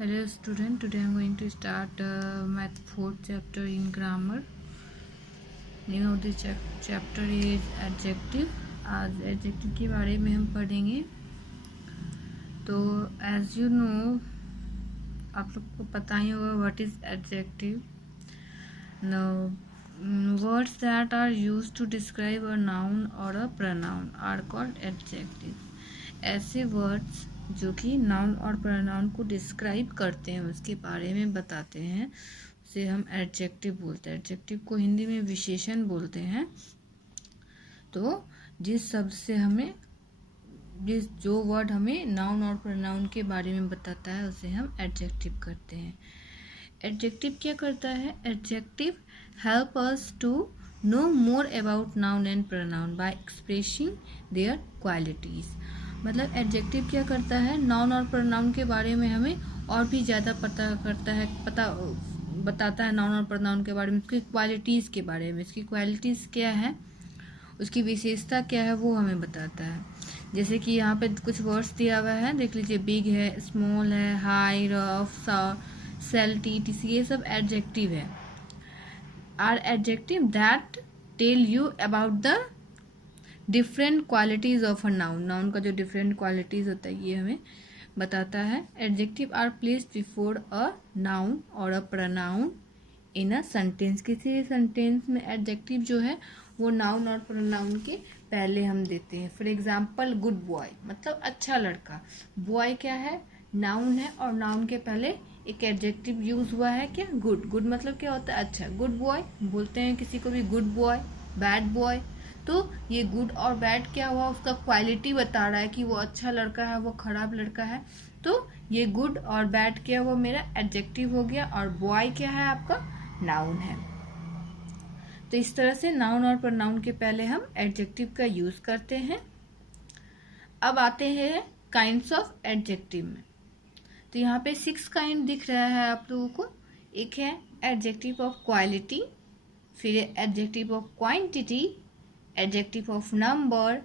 Hello student, today I am going to start math 4th chapter in grammar. Name of this chapter is adjective. आज adjective के बारे में हम पढ़ेंगे. तो as you know, आप लोग को पता ही होगा what is adjective. Now words that are used to describe a noun or a pronoun are called adjectives. ऐसे वर्ड्स जो कि नाउन और प्रोनाउन को डिस्क्राइब करते हैं, उसके बारे में बताते हैं, उसे हम एडजेक्टिव बोलते हैं. एडजेक्टिव को हिंदी में विशेषण बोलते हैं. तो जिस शब्द से हमें जो वर्ड हमें नाउन और प्रोनाउन के बारे में बताता है उसे हम एडजेक्टिव करते हैं. एडजेक्टिव क्या करता है? Adjective help us to know more about noun and pronoun by expressing their qualities. मतलब एडजेक्टिव क्या करता है? नाउन और प्रोनाउन के बारे में हमें और भी ज़्यादा बताता है नाउन और प्रोनाउन के बारे में, उसकी क्वालिटीज़ के बारे में. इसकी क्वालिटीज़ क्या है, उसकी विशेषता क्या है, वो हमें बताता है. जैसे कि यहाँ पे कुछ वर्ड्स दिया हुआ है, देख लीजिए. बिग है, स्मॉल है, हाई, रफ, सेल्टी, टीसी, ये सब एडजेक्टिव है. Are adjective that tell you about the different qualities of a noun. Noun का जो डिफरेंट क्वालिटीज़ होता है ये हमें बताता है. Adjective are placed before a noun or a pronoun in a sentence. किसी सेंटेंस में एडजेक्टिव जो है वो नाउन और प्रोनाउन के पहले हम देते हैं. फॉर एग्जाम्पल गुड बॉय मतलब अच्छा लड़का. बॉय क्या है? नाउन है, और नाउन के पहले एक एडजेक्टिव यूज हुआ है क्या? गुड. गुड मतलब क्या होता है? अच्छा. गुड बॉय बोलते हैं किसी को भी, गुड बॉय. बैड बॉय, तो ये गुड और बैड क्या हुआ? उसका क्वालिटी बता रहा है कि वो अच्छा लड़का है, वो खराब लड़का है. तो ये गुड और बैड क्या हुआ? मेरा एडजेक्टिव हो गया. और बॉय क्या है? आपका नाउन है. तो इस तरह से नाउन और प्रोनाउन के पहले हम एडजेक्टिव का यूज करते हैं. अब आते हैं काइंड्स ऑफ एडजेक्टिव में. तो यहाँ पे 6 काइंड दिख रहा है आप लोगों को. एक है एडजेक्टिव ऑफ क्वालिटी, फिर adjective of quantity, adjective of number,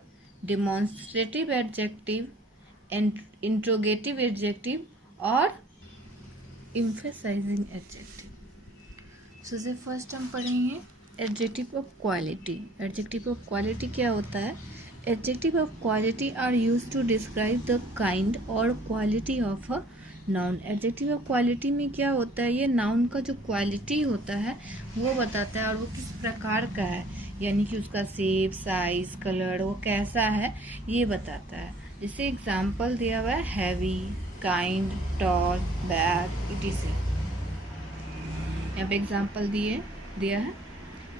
demonstrative adjective, interrogative adjective और एम्फेसाइजिंग एडजेक्टिव. सबसे फर्स्ट हम पढ़ेंगे adjective of quality. Adjective of quality क्या होता है? Adjective of quality are used to describe the kind or quality of a noun. Adjective of quality में क्या होता है? ये नाउन का जो क्वालिटी होता है वो बताता है, और वो किस प्रकार का है, यानी कि उसका शेप, साइज, कलर, वो कैसा है, ये बताता है. जैसे एग्जाम्पल दिया हुआ है heavy, kind, tall, bag, etc. यहाँ पे एग्जाम्पल दिया है.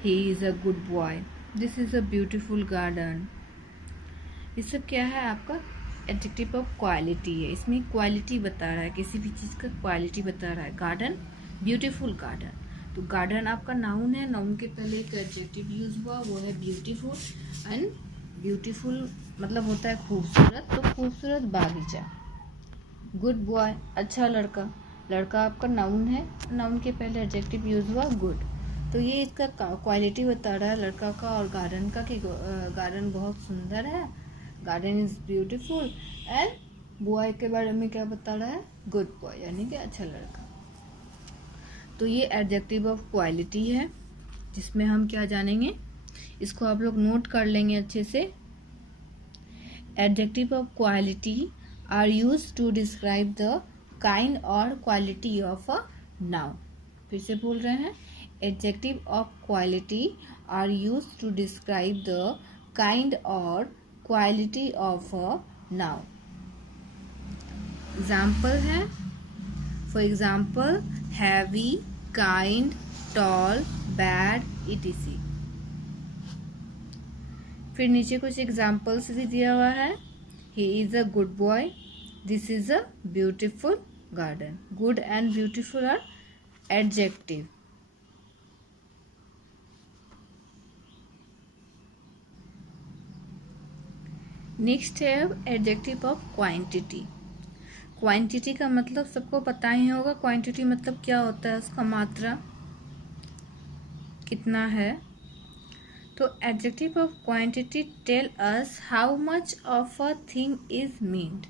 He is a good boy, this is a beautiful garden. ये सब क्या है? आपका एडजेक्टिव ऑफ क्वालिटी है. इसमें क्वालिटी बता रहा है, किसी भी चीज़ का क्वालिटी बता रहा है. Garden, beautiful garden. तो गार्डन आपका नाउन है, नाउन के पहले एक एडजेक्टिव यूज हुआ, वो है ब्यूटीफुल. एंड ब्यूटीफुल मतलब होता है खूबसूरत, तो खूबसूरत बागीचा. गुड बॉय अच्छा लड़का. लड़का आपका नाउन है, नाउन के पहले एडजेक्टिव यूज हुआ गुड. तो ये इसका क्वालिटी बता रहा है लड़का का और गार्डन का, कि गार्डन बहुत सुंदर है, garden is beautiful. And boy के बारे में क्या बता रहा है? गुड बॉय, यानी कि अच्छा लड़का. तो ये एडजेक्टिव ऑफ क्वालिटी है, जिसमें हम क्या जानेंगे, इसको आप लोग नोट कर लेंगे अच्छे से. Adjective of quality are use to describe the kind or quality of a noun. फिर से बोल रहे हैं. Adjective of quality are use to describe the kind or quality of a noun. Example है, for example heavy, kind, tall, bad, etc. फिर नीचे कुछ examples भी दिया हुआ है. He is a good boy, this is a beautiful garden. Good and beautiful are adjective. Next है adjective of quantity. Quantity का मतलब सबको पता ही होगा. क्वांटिटी मतलब क्या होता है? उसका मात्रा कितना है. तो adjective of quantity tell us how much of a thing is meant.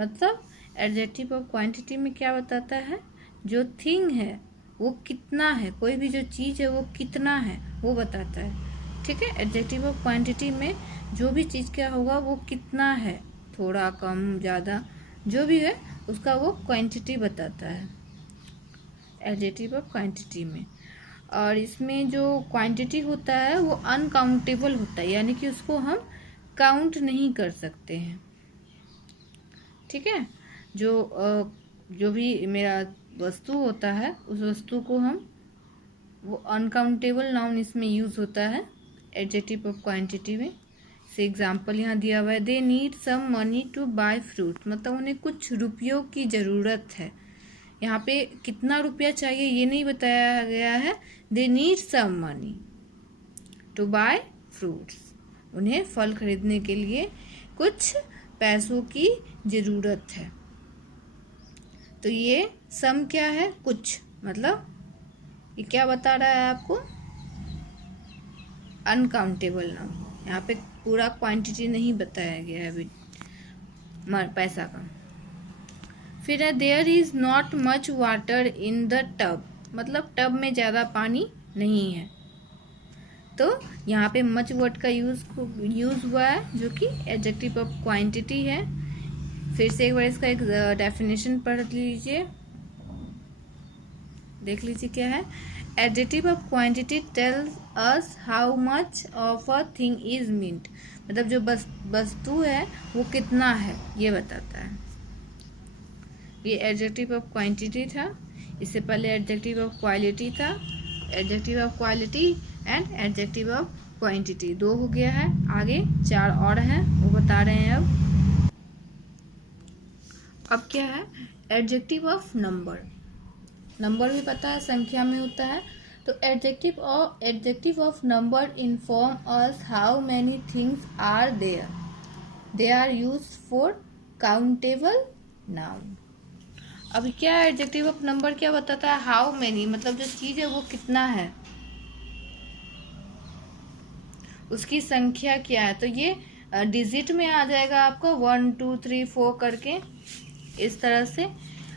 मतलब एडजेक्टिव ऑफ क्वांटिटी में क्या बताता है, जो थिंग है वो कितना है, कोई भी जो चीज़ है वो कितना है वो बताता है। ठीक है, एडजेक्टिव ऑफ क्वांटिटी में जो भी चीज़ क्या होगा वो कितना है, थोड़ा कम ज़्यादा जो भी है उसका वो क्वांटिटी बताता है एडजेक्टिव ऑफ क्वांटिटी में। और इसमें जो क्वांटिटी होता है वो अनकाउंटेबल होता है, यानी कि उसको हम काउंट नहीं कर सकते हैं। ठीक है, जो भी मेरा वस्तु होता है उस वस्तु को हम, वो अनकाउंटेबल नाउन इसमें यूज़ होता है एडजेक्टिव ऑफ क्वांटिटी में। से एग्जांपल यहाँ दिया हुआ है, they need some money to buy fruit, मतलब उन्हें कुछ रुपयों की ज़रूरत है। यहाँ पे कितना रुपया चाहिए ये नहीं बताया गया है, they need some money to buy fruits, उन्हें फल खरीदने के लिए कुछ पैसों की ज़रूरत है। तो ये सम क्या है, कुछ, मतलब ये क्या बता रहा है आपको, अनकाउंटेबल नाउन। यहाँ पे पूरा क्वांटिटी नहीं बताया गया है अभी पैसा का। फिर है there is not much water in the tub, मतलब टब में ज़्यादा पानी नहीं है। तो यहाँ पे मच वर्ड का यूज़ हुआ है जो कि एडजेक्टिव ऑफ क्वांटिटी है। फिर से एक बार इसका एक डेफिनेशन पढ़ लीजिए, देख लीजिए क्या है। Adjective of quantity tells us how much of a thing is meant, मतलब जो वस्तु है वो कितना है ये बताता है। ये एडजेक्टिव ऑफ क्वांटिटी था, इससे पहले एडजेक्टिव ऑफ क्वालिटी था। Adjective of quality and adjective of quantity 2 हो गया है, आगे 4 और हैं वो बता रहे हैं। अब क्या है, एडजेक्टिव ऑफ नंबर। नंबर भी पता है संख्या में होता है। तो adjective of number inform us how many things are there, they are used for countable noun. अब क्या है, एडजेक्टिव ऑफ नंबर क्या बताता है, हाउ मैनी, मतलब जो चीज़ है वो कितना है, उसकी संख्या क्या है। तो ये डिजिट में आ जाएगा आपको 1 2 3 4 करके, इस तरह से।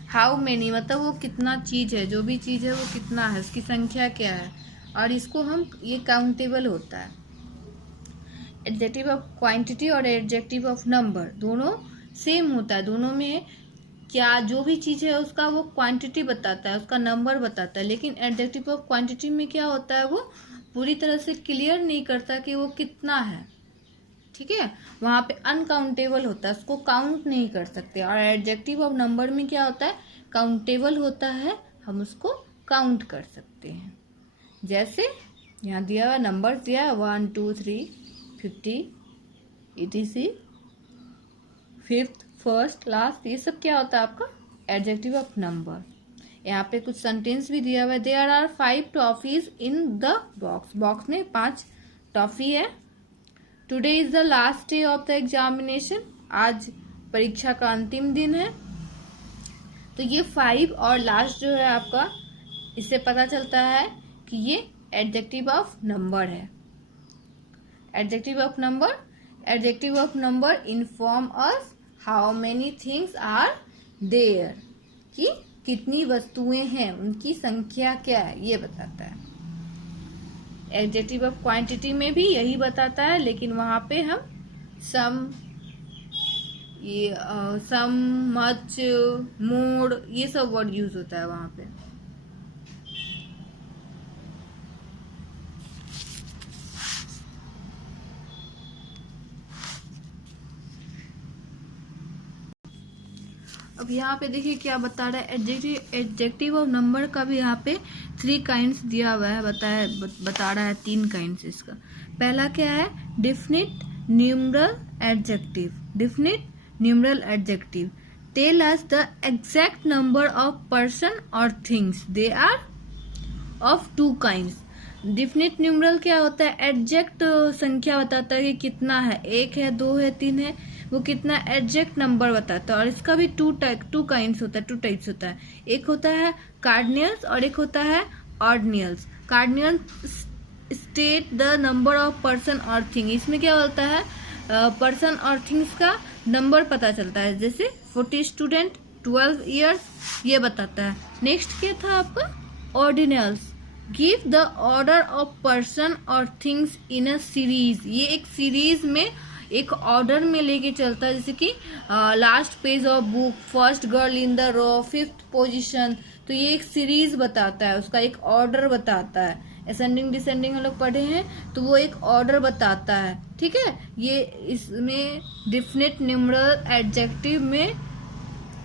हाउ मैनी मतलब वो कितना चीज़ है, जो भी चीज़ है वो कितना है, उसकी संख्या क्या है, और इसको हम, ये काउंटेबल होता है। एडजेक्टिव ऑफ क्वांटिटी और एडजेक्टिव ऑफ नंबर दोनों सेम होता है, दोनों में क्या जो भी चीज़ है उसका वो क्वांटिटी बताता है, उसका नंबर बताता है। लेकिन एडजेक्टिव ऑफ क्वांटिटी में क्या होता है, वो पूरी तरह से क्लियर नहीं करता कि वो कितना है। ठीक है, वहाँ पे अनकाउंटेबल होता है, उसको काउंट नहीं कर सकते। और एडजेक्टिव ऑफ नंबर में क्या होता है, काउंटेबल होता है, हम उसको काउंट कर सकते हैं। जैसे यहाँ दिया हुआ नंबर दिया है 1 2 3 50 etc, फिफ्थ, फर्स्ट, लास्ट, ये सब क्या होता है आपका एडजेक्टिव ऑफ नंबर। यहाँ पे कुछ सेंटेंस भी दिया हुआ है, there are 5 toffees in the box, box में 5 टॉफी है। Today is the last day of the examination, आज परीक्षा का अंतिम दिन है। तो ये 5 और लास्ट जो है आपका, इससे पता चलता है कि ये एडजेक्टिव ऑफ नंबर है। Adjective of number inform us how many things are there, कि कितनी वस्तुएं हैं, उनकी संख्या क्या है ये बताता है। एडजेक्टिव ऑफ क्वांटिटी में भी यही बताता है, लेकिन वहां पे हम सम, मच, मोर, ये सब वर्ड यूज होता है वहां पे। अब यहाँ पे देखिए क्या बता रहा है, एडजेक्टिव ऑफ नंबर का भी यहाँ पे 3 काइंड्स दिया हुआ है, बता रहा है 3 काइंड्स इसका। पहला क्या है, definite numeral adjective tell us the exact number of person or things, they are of 2 kinds. Definite numeral क्या होता है, एग्जैक्ट संख्या बताता है कि कितना है, 1 है, 2 है, 3 है, वो कितना एग्जैक्ट नंबर बताता है। और इसका भी 2 काइंड्स होता है, 2 टाइप्स होता है। एक होता है कार्डिनल्स और एक होता है ordinals. Cardinals state the number of person और थिंग, इसमें क्या होता है, पर्सन और थिंग्स का नंबर पता चलता है। जैसे 40 स्टूडेंट 12 years, ये बताता है। नेक्स्ट क्या था आपका? Ordinals, give the order of person or things in a series. ये एक सीरीज में एक ऑर्डर में लेके चलता है, जैसे कि last page of book, first girl in the row, fifth position. तो ये एक सीरीज बताता है, उसका एक ऑर्डर बताता है। असेंडिंग डिसेंडिंग हम लोग पढ़े हैं, तो वो एक ऑर्डर बताता है, ठीक है। ये इसमें डेफिनेट न्यूमरल एडजेक्टिव में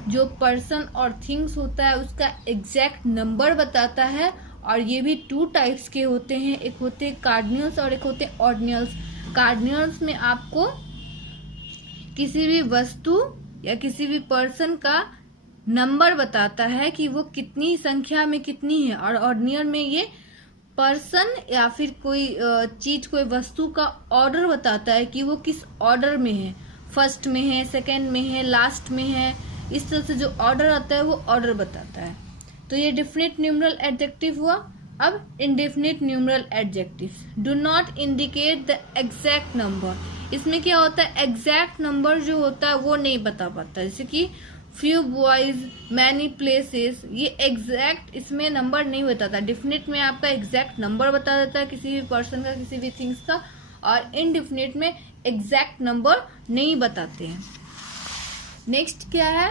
जो पर्सन और थिंग्स होता है उसका एग्जैक्ट नंबर बताता है। और ये भी 2 टाइप्स के होते हैं, एक होते हैं कार्डिनल्स और एक होते हैं ऑर्डिनल्स। कार्डिनल्स में आपको किसी भी वस्तु या किसी भी पर्सन का नंबर बताता है कि वो कितनी संख्या में कितनी है, और ऑर्डिनल में ये पर्सन या फिर कोई चीज, कोई वस्तु का ऑर्डर बताता है कि वो किस ऑर्डर में है, फर्स्ट में है, सेकंड में है, लास्ट में है। इस तरह से जो ऑर्डर आता है वो ऑर्डर बताता है। तो ये डेफिनेट न्यूमरल एडजेक्टिव हुआ। अब indefinite numeral adjective, do not indicate the exact number. इसमें क्या होता है, एग्जैक्ट नंबर जो होता है वो नहीं बता पाता। जैसे कि फ्यू बॉयज, मैनी प्लेसेस, ये एग्जैक्ट इसमें नंबर नहीं बताता। डेफिनेट में आपका एग्जैक्ट नंबर बता देता है किसी भी पर्सन का, किसी भी थिंग्स का, और इनडेफिनेट में एग्जैक्ट नंबर नहीं बताते हैं। नेक्स्ट क्या है,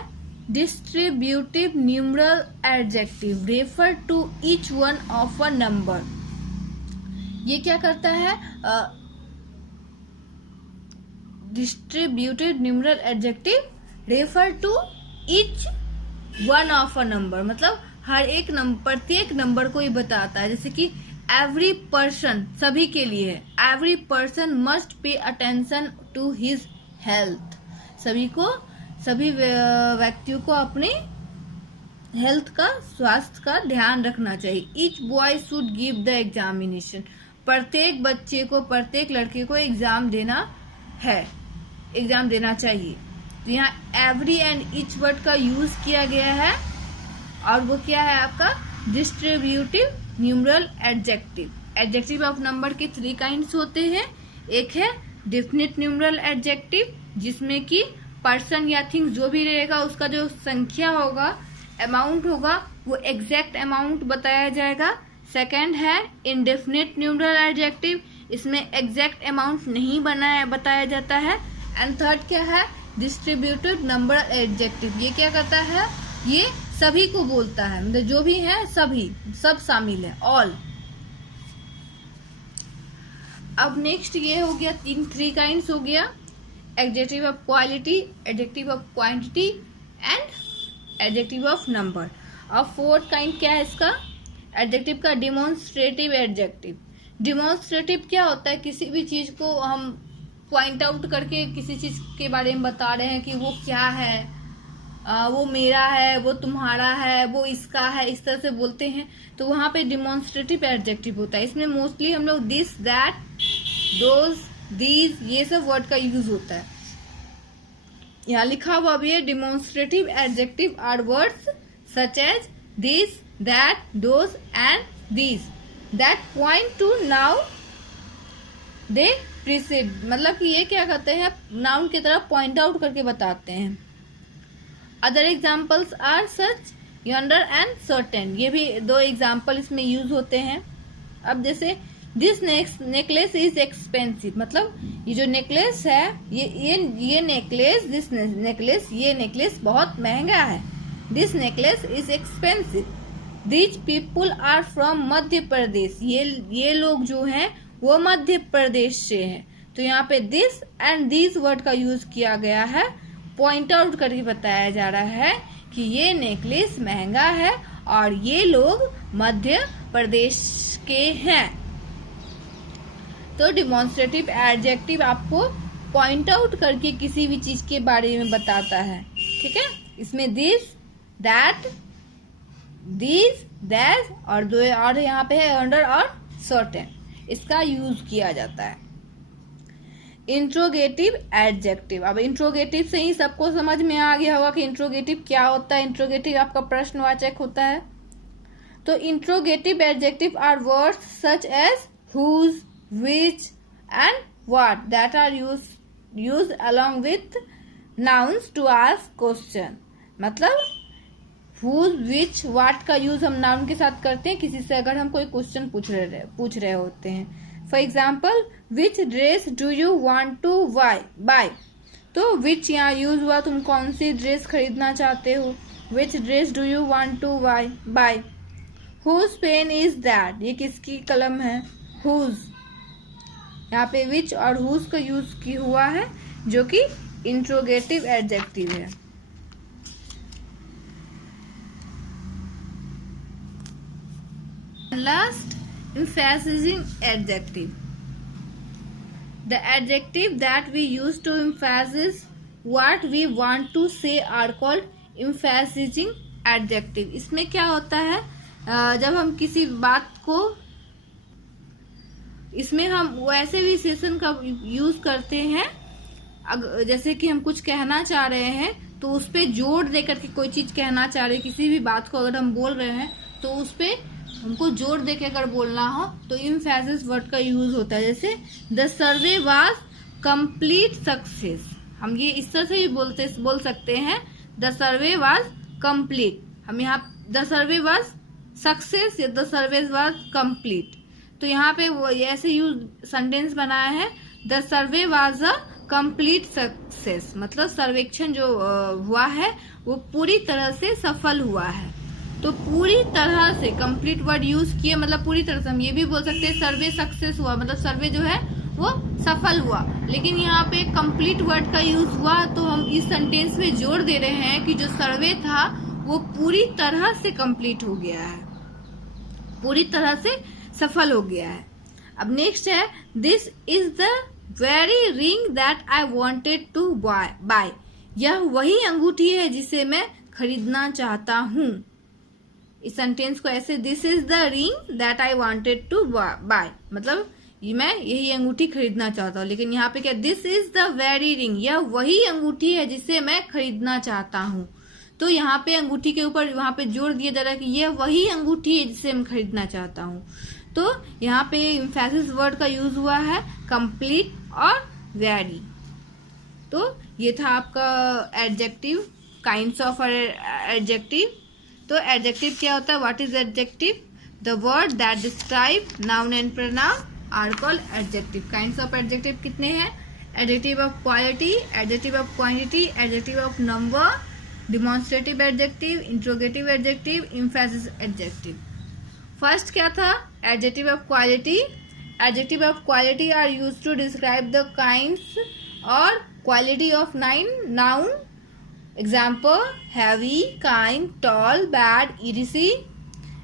distributive numeral adjective, refer to each one of a number. ये क्या करता है, distributive numeral adjective refer to each one of a number, मतलब हर एक नंबर, प्रत्येक नंबर को ही बताता है। जैसे कि एवरी पर्सन, सभी के लिए है, every person must pay attention to his health. सभी व्यक्तियों को अपने हेल्थ का, स्वास्थ्य का ध्यान रखना चाहिए। Each boy should give the examination, प्रत्येक बच्चे को, प्रत्येक लड़के को एग्जाम देना है, एग्जाम देना चाहिए। तो यहाँ एवरी एंड ईच वर्ड का यूज किया गया है, और वो क्या है आपका distributive numeral adjective. Adjective of number के 3 काइंड्स होते हैं। एक है डेफिनेट न्यूमरल एडजेक्टिव, जिसमें कि पर्सन या थिंग्स जो भी रहेगा उसका जो संख्या होगा, अमाउंट होगा, वो एग्जैक्ट अमाउंट बताया जाएगा। सेकंड है इंडेफिनेट न्यूमरल एडजेक्टिव, इसमें एग्जैक्ट अमाउंट नहीं बताया जाता है। एंड थर्ड क्या है, डिस्ट्रीब्यूटिव नंबर एडजेक्टिव। ये क्या करता है, ये सभी को बोलता है, मतलब जो भी है सभी, सब शामिल है, ऑल। अब नेक्स्ट ये हो गया 3 काइंड्स हो गया, adjective of quality, adjective of quantity and adjective of number. अब 4th काइंड क्या है इसका, एडजेक्टिव का डिमॉन्स्ट्रेटिव एडजेक्टिव। डिमॉन्स्ट्रेटिव क्या होता है, किसी भी चीज को हम पॉइंट आउट करके किसी चीज के बारे में बता रहे हैं कि वो क्या है, वो मेरा है, वो तुम्हारा है, वो इसका है, इस तरह से बोलते हैं, तो वहां पे डिमॉन्स्ट्रेटिव एडजेक्टिव होता है। इसमें मोस्टली हम लोग दिस, दैट, दोज, दीज, ये सब वर्ड का यूज होता है। यहाँ लिखा हुआ भी है, demonstrative adjective are words such as this, that, those and these that point to noun they precede. मतलब कि ये क्या करते हैं, नाउन की तरह पॉइंट आउट करके बताते हैं। Other examples are such, yonder and certain. ये भी 2 एग्जाम्पल इसमें यूज होते हैं। अब जैसे दिस नेकलेस इज एक्सपेंसिव, मतलब ये जो नेकलेस है, ये नेकलेस, दिस नेकलेस, ये नेकलेस बहुत महंगा है। This necklace is expensive. These people are from Madhya Pradesh, ये लोग जो हैं वो मध्य प्रदेश से हैं। तो यहाँ पे दिस एंड दीज वर्ड का यूज किया गया है, पॉइंट आउट करके बताया जा रहा है कि ये नेकलेस महंगा है और ये लोग मध्य प्रदेश के हैं। तो डिमॉन्स्ट्रेटिव एडजेक्टिव आपको पॉइंट आउट करके किसी भी चीज के बारे में बताता है, ठीक है। इसमें दिस, दैट, दीज, दैट और यहाँ पे है अंडर और सर्टेन, इसका यूज किया जाता है। इंट्रोगेटिव एडजेक्टिव, अब इंट्रोगेटिव से ही सबको समझ में आ गया होगा कि इंट्रोगेटिव क्या होता है। इंट्रोगेटिव आपका प्रश्नवाचक होता है। तो interrogative adjective are words such as whose, which and what that are used along with nouns to ask question। मतलब हुज, विच, वाट का यूज हम नाउन के साथ करते हैं किसी से अगर हम कोई क्वेश्चन पूछ रहे होते हैं। For example, which dress do you want to buy, तो विच यहाँ यूज हुआ, तुम कौन सी ड्रेस खरीदना चाहते हो। Which dress do you want to buy. Whose pen is that, ये किसकी कलम है, हुज। यहाँ पे विच और हुज का यूज की हुआ है जो कि इंट्रोगेटिव एडजेक्टिव है। Last, emphasizing adjective. The adjective that we use to emphasize what we want to say are called emphasizing adjective. इसमें क्या होता है, जब हम किसी बात को, इसमें हम वैसे विशेषण का यूज करते हैं, जैसे कि हम कुछ कहना चाह रहे हैं तो उस पर जोर देकर के कोई चीज कहना चाह रहे हैं, किसी भी बात को अगर हम बोल रहे हैं तो उस पर हमको जोर देके अगर बोलना हो तो एम्फेसिस वर्ड का यूज होता है। जैसे the survey was complete success, हम ये इस तरह से भी बोल सकते हैं, द सर्वे वाज कंप्लीट। हम यहाँ द सर्वे वाज सक्सेस या द सर्वे वाज कंप्लीट, तो यहाँ पे वो ऐसे यूज सेंटेंस बनाया है, the survey was a complete success, मतलब सर्वेक्षण जो हुआ है वो पूरी तरह से सफल हुआ है। तो पूरी तरह से कंप्लीट वर्ड यूज किए, मतलब पूरी तरह से। हम ये भी बोल सकते हैं सर्वे सक्सेस हुआ, मतलब सर्वे जो है वो सफल हुआ, लेकिन यहाँ पे कंप्लीट वर्ड का यूज हुआ तो हम इस सेंटेंस में जोर दे रहे हैं कि जो सर्वे था वो पूरी तरह से कंप्लीट हो गया है, पूरी तरह से सफल हो गया है। अब नेक्स्ट है, this is the very ring that I wanted to buy, यह वही अंगूठी है जिसे मैं खरीदना चाहता हूँ। इस सेंटेंस को ऐसे, this is the ring that I wanted to buy, मतलब मैं यही अंगूठी खरीदना चाहता हूँ, लेकिन यहाँ पे क्या, this is the very ring, यह वही अंगूठी है जिसे मैं खरीदना चाहता हूँ। तो यहाँ पे अंगूठी के ऊपर वहां पे जोर दिया जा रहा है कि यह वही अंगूठी है जिसे मैं खरीदना चाहता हूँ। तो यहाँ पे एम्फेसिस वर्ड का यूज हुआ है कंप्लीट और वेरी। तो ये था आपका एडजेक्टिव, काइंड्स ऑफ एडजेक्टिव। तो एडजेक्टिव क्या होता है, what is adjective, the word that describe noun and pronoun are called adjective. Kinds of adjective कितने हैं, adjective of quality, adjective of quantity, adjective of number, demonstrative adjective, interrogative adjective, emphasis adjective. First क्या था, adjective of quality. Adjective of quality are used to describe the kinds or quality of noun. Example, heavy, kind, tall, bad, etc.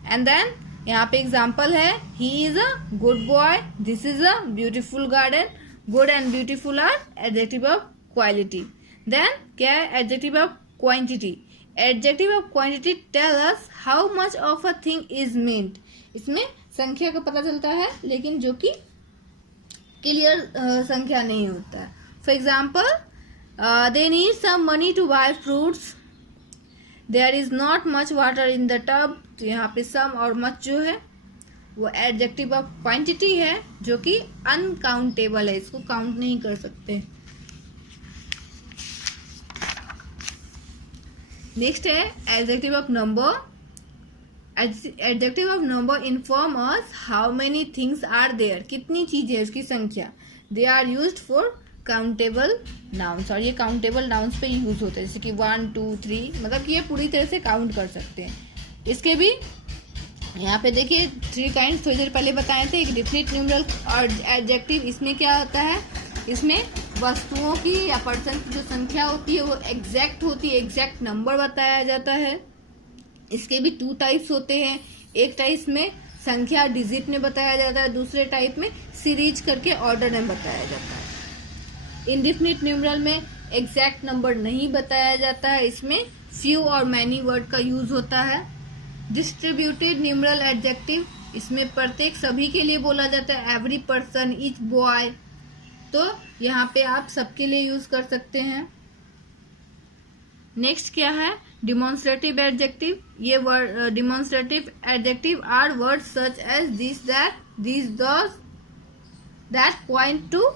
And then यहाँ पे example है, he is a good boy, this is a beautiful garden. Good and beautiful are adjective of quality. Then क्या है, adjective of quantity. Adjective of quantity tell us how much of a thing is meant. इसमें संख्या का पता चलता है, लेकिन जो कि क्लियर संख्या नहीं होता है। For example, they need some money to buy fruits, there is not much water in the tub। तो यहाँ पे some और much जो है वो एडजेक्टिव ऑफ क्वांटिटी है, जो कि अनकाउंटेबल है, इसको काउंट नहीं कर सकते। नेक्स्ट है adjective of number. Adjective of number inform us how many things are there, कितनी चीजें है, उसकी संख्या। They are used for countable nouns, और ये काउंटेबल नाउन्स पे यूज होते हैं, जैसे कि 1 2 3, मतलब कि ये पूरी तरह से काउंट कर सकते हैं। इसके भी यहाँ पे देखिए 3 काइंड थोड़ी देर पहले बताए थे, एक डिफिनिट न्यूमरल और एडजेक्टिव। इसमें क्या होता है, इसमें वस्तुओं की या पर्सन की जो संख्या होती है वो एग्जैक्ट होती है, एग्जैक्ट नंबर बताया जाता है। इसके भी 2 टाइप्स होते हैं, एक टाइप में संख्या डिजिट में बताया जाता है, दूसरे टाइप में सीरीज करके ऑर्डर में बताया जाता है। इंडेफिनिट न्यूमरल में एग्जैक्ट नंबर नहीं बताया जाता है, इसमें फ्यू और मैनी वर्ड का यूज होता है। डिस्ट्रीब्यूटेड न्यूमरल एडजेक्टिव, इसमें प्रत्येक सभी के लिए बोला जाता है, एवरी पर्सन, ईच बॉय। तो यहाँ पे आप सबके लिए यूज कर सकते हैं। नेक्स्ट क्या है, डिमॉन्स्ट्रेटिव एडजेक्टिव। ये word demonstrative adjective are word such as this, that, this, those, that point to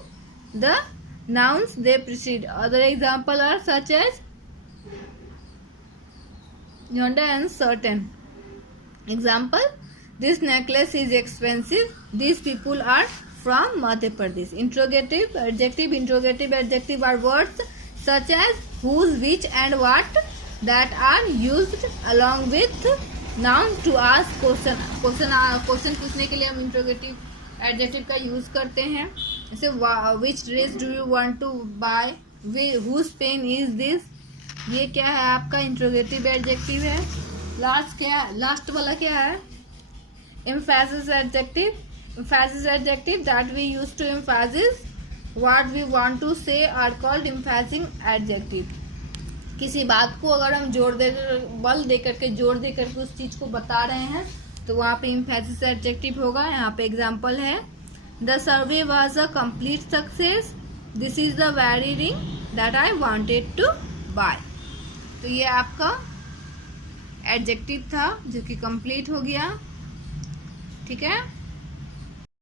the nouns they precede. Other example are such as yonder and certain. Example, this necklace is expensive. These people are from Madhya Pradesh. Interrogative, adjective are words such as whose, which and what that are used along with noun to ask question. Question पूछने के लिए हम interrogative adjective का use करते हैं. जैसे which dress do you want to buy, whose pen is this. ये क्या है आपका इंट्रोगेटिव एडजेक्टिव है. लास्ट वाला क्या है, emphasis adjective that we use to emphasize what we want to say are called emphasizing adjective. किसी बात को अगर हम बल दे करके जोर दे करके उस चीज को बता रहे हैं तो वहाँ पे emphasis adjective होगा. यहाँ पे एग्जाम्पल है, the survey was a complete success. This is the very ring that I wanted to buy. तो ये आपका एडजेक्टिव था जो कि कंप्लीट हो गया. ठीक है.